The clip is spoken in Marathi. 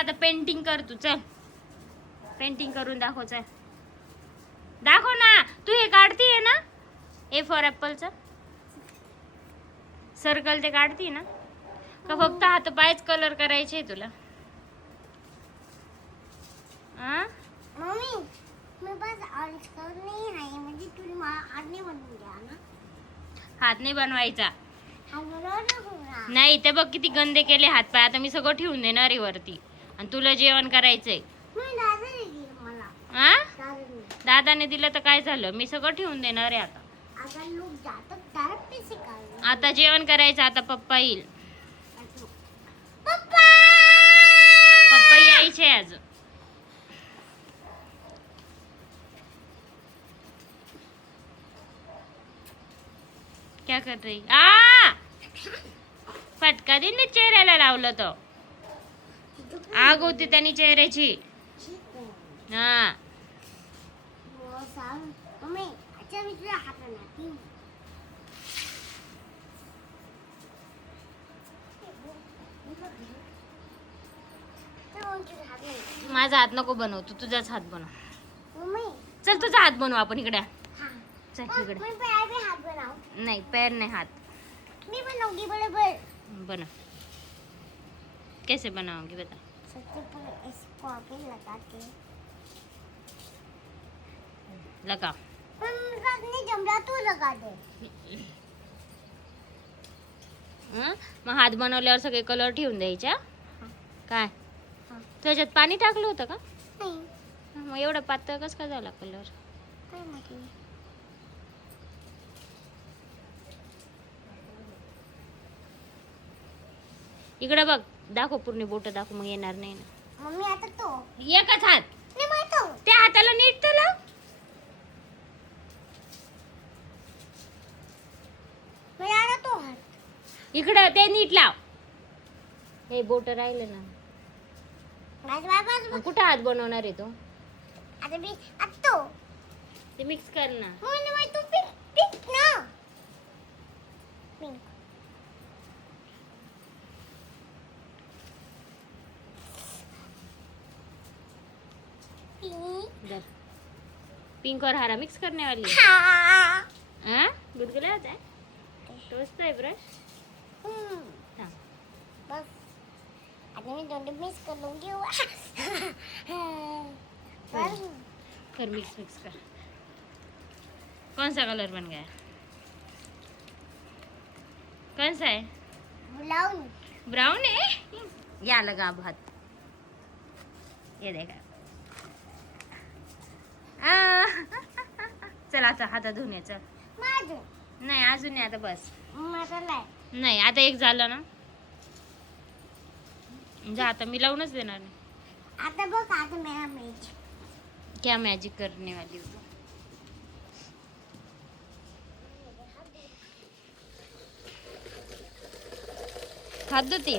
आता पेंटिंग कर तू, चल पेंटिंग करून दाखव, चल दाखव ना. तू हे काढतीये ना ए फॉर ऍपलचं सर्कल, ते काढती ना का फक्त हात पायच कलर करायचे तुला? मम्मी मी बस ऑरेंज कलर नाही आहे, म्हणजे तुम्ही मला हात नाही बनवून द्या ना. हात नाही बनवायचा हात बनवणार नाही. ते बघ किती गंदे केले हात पाय. आता मी सगळं ठेवून देणार आहे वरती आणि तुला जेवण करायचंय. मला दादाने दिलं तर काय झालं, मी सगळं ठेवून देणार आहे. आता लोक जातात त्याला पैसे काढले. आता जेवण करायचं. आता पप्पा येईल. पप्पा पप्पा यायचे आज. क्या कर रही? फटका दिन चेहऱ्याला लावलं तो. आग होती त्यांनी चेहऱ्याची. हा मम्मी अच्छा मी तुझ्या हात लावते. माझा हात नको बनव, तू तुझाच हात बनव. मम्मी चल तुझा हात बनव आपण इकडे. चल इकडे. मैं पैर पे हाथ बनाऊं. नाही पैर नाही, हात. मैं बनाऊंगी बराबर. बना. कैसे बनाओगी बता. सबसे पहले इसको आगे लगा के लगा. नहीं जम रहा तो लगा दे. मग हात बनवल्यावर सगळे कलर ठेवून द्यायच्या काय? त्याच्यात पाणी टाकलं होतं का? नहीं मग एवढा पातळ कस काय झाला कलर? काय माहिती. इकडे बघ, दाखव पूर्ण बोट दाखव, मग येणार नाही ना. मम्मी आता तो एकच हात. नाही माहितो. त्या हाताला नीट तर लाव. मी आला तो हात. इकडे ते नीट लाव. हे बोट राहिले ना. मग कुठे हात बनवणार आहे तू? आता मी आता तो ते मिक्स कर ना. मम्मी मैं तू पिंक पिंक ना. पिंक इधर पिंक और हरा मिक्स करने वाली है. हाँ गुदगुला होता है. टोचता है ब्रश. हाँ बस आता मी दोन्ही मिक्स कर लूंगी. कर मिक्स मिक्स कर. कौन सा कलर बन गया? कौन सा है? ब्राउन. ब्राउन है. या लगा अब हाथ. ये देखा. चल आता हात धुवून ये. चल माझं नाही अजून नाही. आता बस. माझं नाही. नाही आता एक झालं ना. जा आता मी लावूनच देणार नाही. आता बघ आता मेरा मैच. क्या मैजिक करने वाली हो? हात धुती.